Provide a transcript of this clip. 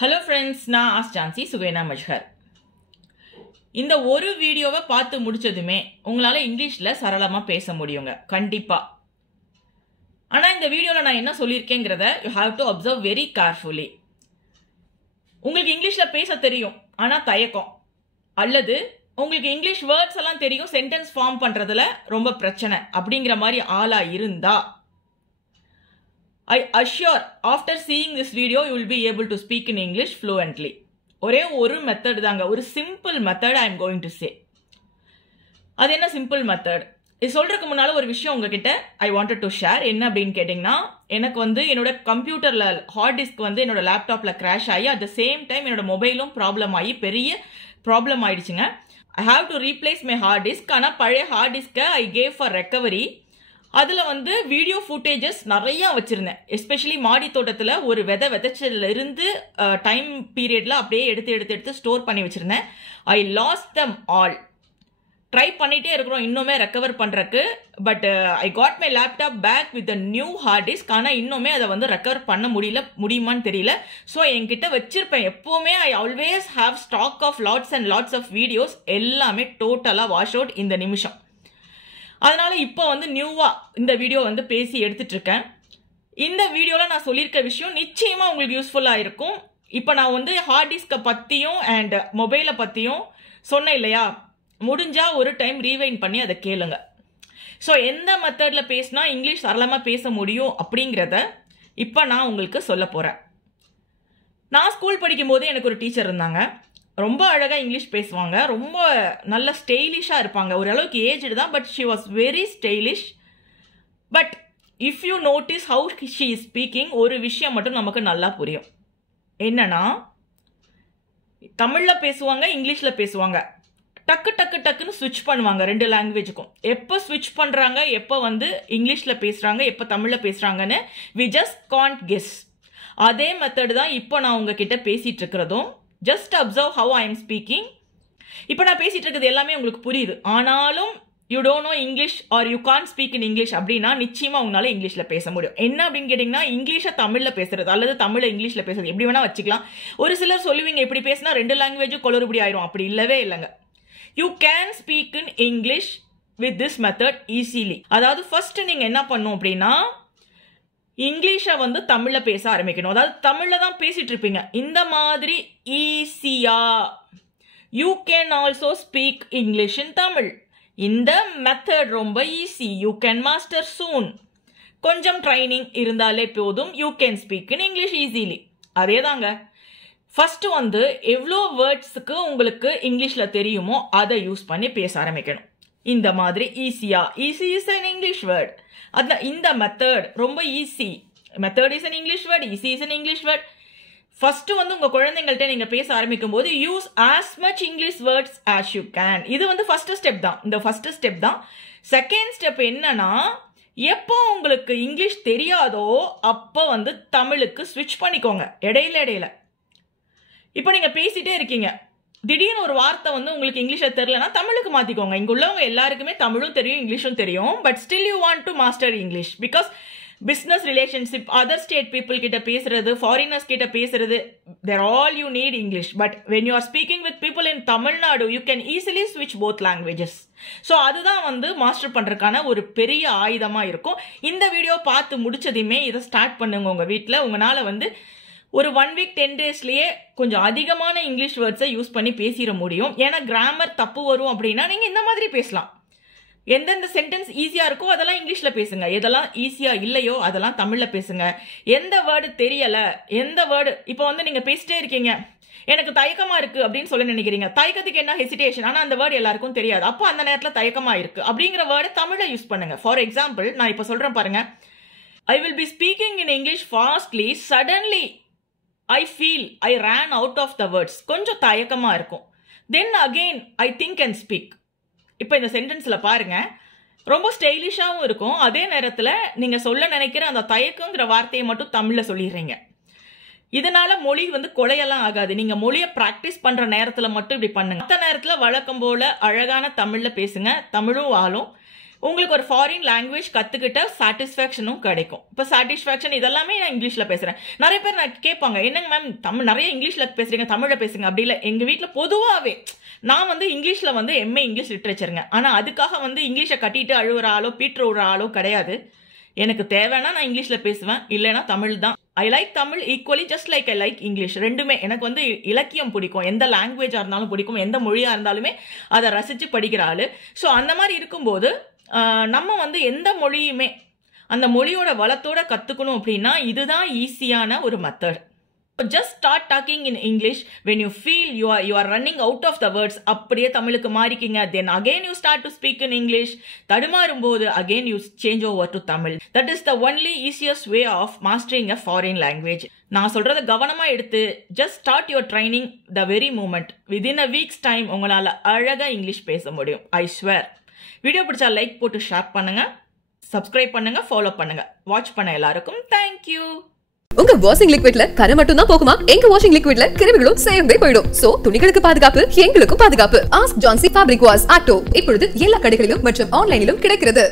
Hello friends, நான் ஆஸ்டான்சி சுவேனா மஜ்ஹர். இந்த ஒரு வீடியோவை பார்த்து முடிச்சதுமே உங்களால் இங்கிலீஷில் சரளமாக பேச முடியுங்க, கண்டிப்பாக. ஆனால் இந்த வீடியோவில் நான் என்ன சொல்லியிருக்கேங்கிறத you have to observe very carefully. உங்களுக்கு இங்கிலீஷில் பேச தெரியும் ஆனால் தயக்கம், அல்லது உங்களுக்கு இங்கிலீஷ் வேர்ட்ஸ் எல்லாம் தெரியும், சென்டென்ஸ் ஃபார்ம் பண்ணுறதுல ரொம்ப பிரச்சனை அப்படிங்கிற மாதிரி ஆளாக இருந்தா I assure after seeing this video you will be able to speak in English fluently. ஒரே ஒரு மெத்தட் தாங்க, ஒரு simple method I am going to say. அது என்ன சிம்பிள் மெத்தட்? இது சொல்றதுக்கு முன்னால ஒரு விஷயம் உங்ககிட்ட I wanted to share. என்ன அப்படின்னு கேட்டிங்கன்னா, எனக்கு என்னோட கம்ப்யூட்டர்ல ஹார்ட் டிஸ்க் என்னோட லேப்டாப்ல கிராஷ் ஆகி அட் த சேம் டைம் என்னோட மொபைலும் ப்ராப்ளம் ஆகி பெரிய ப்ராப்ளம் ஆயிடுச்சுங்க. I have to replace my hard disk. ஆனால் பழைய ஹார்ட் டிஸ்கை I gave for recovery. அதில் வீடியோ ஃபுட்டேஜஸ் நிறையா வச்சுருந்தேன். எஸ்பெஷலி மாடி தோட்டத்தில் ஒரு விதைச்சதுல இருந்து டைம் பீரியடில் அப்படியே எடுத்து ஸ்டோர் பண்ணி வச்சுருந்தேன். ஐ லாஸ்ட் தம் ஆல். ட்ரை பண்ணிகிட்டே இருக்கிறோம் இன்னுமே ரெக்கவர் பண்ணுறக்கு. But I got my laptop bag with a new hard disk. ஆனால் இன்னுமே அதை ரெக்கவர் பண்ண முடியுமான்னு தெரியல. ஸோ என்கிட்ட வச்சிருப்பேன் எப்போவுமே. I always have stock of lots and lots of videos. எல்லாமே டோட்டலாக வாஷ் அவுட் இந்த நிமிஷம். அதனால இப்போ நியூவா இந்த வீடியோ பேசி எடுத்துட்டு இருக்கேன். இந்த வீடியோவில் நான் சொல்லியிருக்க விஷயம் நிச்சயமா உங்களுக்கு யூஸ்ஃபுல்லாக இருக்கும். இப்போ நான் ஹார்ட் டிஸ்கை பற்றியும் அண்ட் மொபைலை பற்றியும் சொன்னேன் இல்லையா, முடிஞ்சா ஒரு டைம் ரீவைண்ட் பண்ணி அதை கேளுங்க. ஸோ எந்த மெத்தடில் பேசினா இங்கிலீஷ் சரளமாக பேச முடியும் அப்படிங்கிறத இப்போ நான் உங்களுக்கு சொல்ல போகிறேன். நான் ஸ்கூல் படிக்கும் போது எனக்கு ஒரு டீச்சர் இருந்தாங்க. ரொம்ப அழகாக இங்கிலீஷ் பேசுவாங்க, ரொம்ப நல்ல ஸ்டைலிஷாக இருப்பாங்க. ஓரளவுக்கு ஏஜ்டு தான், but she was very stylish. But if you notice how she is speaking, ஒரு விஷயம் மட்டும் நமக்கு நல்லா புரியும். என்னன்னா, தமிழில் பேசுவாங்க, இங்கிலீஷில் பேசுவாங்க, டக்குன்னு ஸ்விட்ச் பண்ணுவாங்க ரெண்டு லாங்குவேஜுக்கும். எப்போ ஸ்விட்ச் பண்ணுறாங்க, எப்போ இங்கிலீஷில் பேசுகிறாங்க, எப்போ தமிழில் பேசுகிறாங்கன்னு வி ஜஸ்ட் காண்ட் கெஸ். அதே மெத்தட் தான் இப்போ நான் உங்ககிட்ட பேசிகிட்டு இருக்கிறதும். Just observe how I am speaking. இப்போ நான் பேசிட்டு இருக்கிறது எல்லாமே உங்களுக்கு புரியுது. ஆனாலும் you don't know English or you can't speak in English அப்படின்னா நிச்சயமா உங்களால இங்கிலீஷில் பேச முடியும். என்ன அப்படின்னு கேட்டிங்கன்னா, இங்கிலீஷை தமிழில் பேசுறது அல்லது தமிழை இங்கிலீஷில் பேசுறது எப்படி வேணா வச்சுக்கலாம். ஒரு சிலர் சொல்லுவீங்க இப்படி பேசினா ரெண்டு லாங்குவேஜும் குளறுபடி ஆயிரும். அப்படி இல்லவே இல்லைங்க. You can speak in English with this method easily. அதாவது ஃபர்ஸ்ட் நீங்கள் என்ன பண்ணும் அப்படின்னா, இங்கிலீஷை தமிழில் பேச ஆரம்பிக்கணும். அதாவது தமிழில் தான் பேசிட்டு இருப்பீங்க. இந்த மாதிரி ஈஸியா you can also speak English இன் தமிழ். இந்த மெத்தட் ரொம்ப ஈஸி. யூ கேன் மாஸ்டர் சூன். கொஞ்சம் ட்ரைனிங் இருந்தாலே போதும். You can speak in English easily. அதே தாங்க. ஃபர்ஸ்ட் எவ்வளோ வேர்ட்ஸுக்கு உங்களுக்கு இங்கிலீஷில் தெரியுமோ அதை யூஸ் பண்ணி பேச ஆரம்பிக்கணும். இந்த மாதிரி ஈஸியா. Easy is an English word. அதில் இந்த மெத்தட் ரொம்ப easy. Method is an English word, easy is an English word. First உங்கள் குழந்தைங்கள்ட்ட நீங்கள் பேச ஆரம்பிக்கும் போது use as much English words as you can. இது ஃபர்ஸ்ட் ஸ்டெப் தான். இந்த ஃபர்ஸ்ட் ஸ்டெப் தான். செகண்ட் ஸ்டெப் என்னன்னா, எப்போ உங்களுக்கு இங்கிலீஷ் தெரியாதோ அப்போ தமிழுக்கு ஸ்விட்ச் பண்ணிக்கோங்க இடையில. இப்போ நீங்கள் பேசிட்டே இருக்கீங்க, திடீர்னு ஒரு வார்த்தை உங்களுக்கு இங்கிலீஷில் தெரியலனா தமிழுக்கு மாற்றிக்கோங்க. இங்கே உள்ளவங்க எல்லாருக்குமே தமிழும் தெரியும், இங்கிலீஷும் தெரியும். But still you want to master English. Because business relationship, other state people கிட்ட பேசுறது, ஃபாரினர்ஸ் கிட்ட பேசுறது, there all you need English. But when you are speaking with people in Tamil Nadu you can easily ஸ்விட்ச் போத் லாங்குவேஜஸ். ஸோ அதுதான் master பண்ணுறதுக்கான ஒரு பெரிய ஆயுதமாக இருக்கும். இந்த வீடியோ பார்த்து முடிச்சதையுமே இதை ஸ்டார்ட் பண்ணுங்க உங்கள் வீட்டில். உங்களால் ஒரு 1 week 10 daysலயே கொஞ்சம் அதிகமான இங்கிலீஷ் வேர்ட்ஸை யூஸ் பண்ணி பேசிட முடியும். ஏன்னா கிராமர் தப்பு வரும் அப்படின்னா நீங்கள் இந்த மாதிரி பேசலாம். எந்தெந்த சென்டென்ஸ் ஈஸியாக இருக்கோ அதெல்லாம் இங்கிலீஷில் பேசுங்க. எதெல்லாம் ஈஸியாக இல்லையோ அதெல்லாம் தமிழில் பேசுங்க. எந்த வேர்டு தெரியலை, எந்த வேர்டு இப்போ நீங்கள் பேசிட்டே இருக்கீங்க, எனக்கு தயக்கமாக இருக்குது அப்படின்னு சொல்ல நினைக்கிறீங்க. தயக்கத்துக்கு என்ன ஹெசிடேஷன், ஆனால் அந்த வேர்டு எல்லாருக்கும் தெரியாது. அப்போ அந்த நேரத்தில் தயக்கமாக இருக்குது அப்படிங்கிற வேர்டு தமிழை யூஸ் பண்ணுங்க. ஃபார் எக்ஸாம்பிள், நான் இப்போ சொல்கிறேன் பாருங்க. I will be speaking in English fastly, suddenly I feel I ran out of the words. கொஞ்சம் தயக்கமா இருக்கும். Then again I think and speak. இப்போ இந்த சென்டென்ஸ்ல பாருங்க, ரொம்ப ஸ்டைலிஷாவும் இருக்கும். அதே நேரத்தில் நீங்க சொல்ல நினைக்கிற அந்த தயக்கங்கிற வார்த்தையை மட்டும் தமிழில் சொல்லிடுறீங்க. இதனால மொழி கொலையெல்லாம் ஆகாது. நீங்க மொழியை ப்ராக்டிஸ் பண்ற நேரத்தில் மட்டும் இப்படி பண்ணுங்க. மற்ற நேரத்தில் வழக்கம் போல அழகான தமிழில் பேசுங்க. தமிழும் வாழும். உங்களுக்கு ஒரு ஃபாரின் லாங்குவேஜ் கற்றுக்கிட்ட சாட்டிஸ்ஃபேக்ஷனும் கிடைக்கும். இப்போ சாட்டிஸ்ஃபேக்ஷன் இதெல்லாமே நான் இங்கிலீஷில் பேசுகிறேன். நிறைய பேர் நான் கேட்பாங்க, என்னங்க மேம் தமிழ் நிறைய இங்கிலீஷில் பேசுகிறீங்க, தமிழில் பேசுங்க. அப்படி இல்லை, எங்கள் வீட்டில் பொதுவாகவே நான் வந்து இங்கிலீஷில் வந்து எம்ஏ இங்கிலீஷ் லிட்ரேச்சருங்க. ஆனால் அதுக்காக வந்து இங்கிலீஷை கட்டிட்டு அழுகிற ஆளோ பீட்ரு விடுற ஆளோ கிடையாது. எனக்கு தேவைன்னா நான் இங்கிலீஷில் பேசுவேன், இல்லைன்னா தமிழ் தான். I like Tamil equally just like I like English. ரெண்டுமே எனக்கு வந்து இலக்கியம் பிடிக்கும், எந்த லாங்குவேஜாக இருந்தாலும் பிடிக்கும், எந்த மொழியாக இருந்தாலுமே அதை ரசித்து படிக்கிற ஆள். ஸோ அந்த மாதிரி இருக்கும்போது நம்ம வந்து எந்த மொழியுமே அந்த மொழியோட வளத்தோட கற்றுக்கணும் அப்படின்னா இதுதான் ஈஸியான ஒரு method. Just start talking in English when you feel you are running out of the words. அப்படியே தமிழுக்கு மாறிக்கிங்க. Then again you start to speak in English. தடுமாறும் போது again you change over to Tamil. That is the only easiest way of mastering a foreign language. நான் சொல்றத கவனமா எடுத்து just start your training the very moment. Within a week's time உங்களால அழகா English பேச முடியும். I swear. வீடியோ பிடிச்சா like போட்டு ஷேர் பண்ணுங்க, சப்ஸ்கிரைப் பண்ணுங்க, ஃபாலோ பண்ணுங்க. வாட்ச் பண்ண எல்லாருக்கும் தேங்க்யூ. உங்க வாஷிங் லிக்விட்ல கரை மட்டும் தான் போகுமா? எங்க வாஷிங் லிக்விட்ல கிருமிகளும் சேர்ந்தே போயிடும். சோ துணிகளுக்கு பாதுகாப்பு, எங்களுக்கும் பாதுகாப்பு. ஆஸ்க் ஜான்சி ஃபேப்ரிக் வாஷ் ஆக்டோ இப்பொழுது எல்லா கடைகளிலும் மற்றும் ஆன்லைனிலும் கிடைக்கிறது.